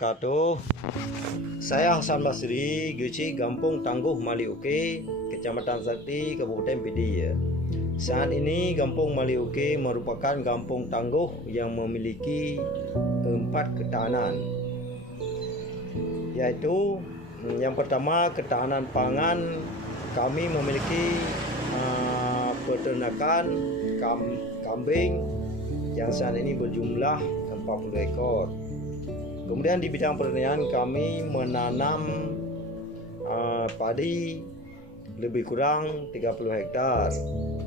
wabarakatuh. Saya Hasan Basri, Geci Kampung Tangguh Maliuke, Kecamatan Sakti, Kabupaten Pidi. Saat ini Kampung Maliuke merupakan kampung tangguh yang memiliki 4 ketahanan, yaitu yang pertama ketahanan pangan. Kami memiliki peternakan kambing yang saat ini berjumlah 40 ekor. Kemudian di bidang pertanian kami menanam padi lebih kurang 30 hektar.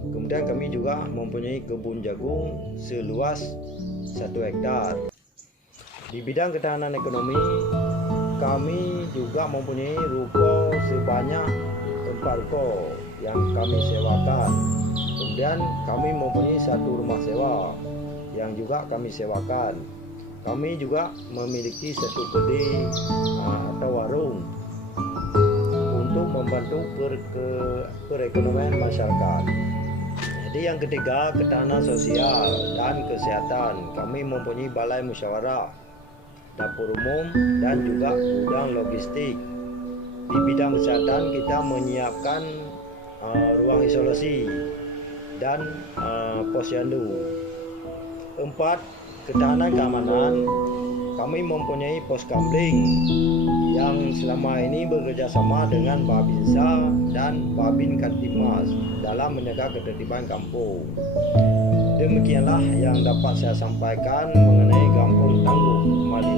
Kemudian kami juga mempunyai kebun jagung seluas 1 hektar. Di bidang ketahanan ekonomi kami juga mempunyai ruko sebanyak 4 ruko yang kami sewakan. Kemudian kami mempunyai 1 rumah sewa yang juga kami sewakan. Kami juga memiliki 1 kedai atau warung untuk membantu perekonomian masyarakat. Jadi yang ketiga, ketahanan sosial dan kesehatan. Kami mempunyai balai musyawarah, dapur umum, dan juga gudang logistik. Di bidang kesehatan kita menyiapkan ruang isolasi dan posyandu. 4. Ketahanan keamanan, kami mempunyai pos kamling yang selama ini bekerja sama dengan Babinsa dan Babin Kantimas dalam menjaga ketertiban kampung. Demikianlah yang dapat saya sampaikan mengenai Kampung Tangguh Maliuke.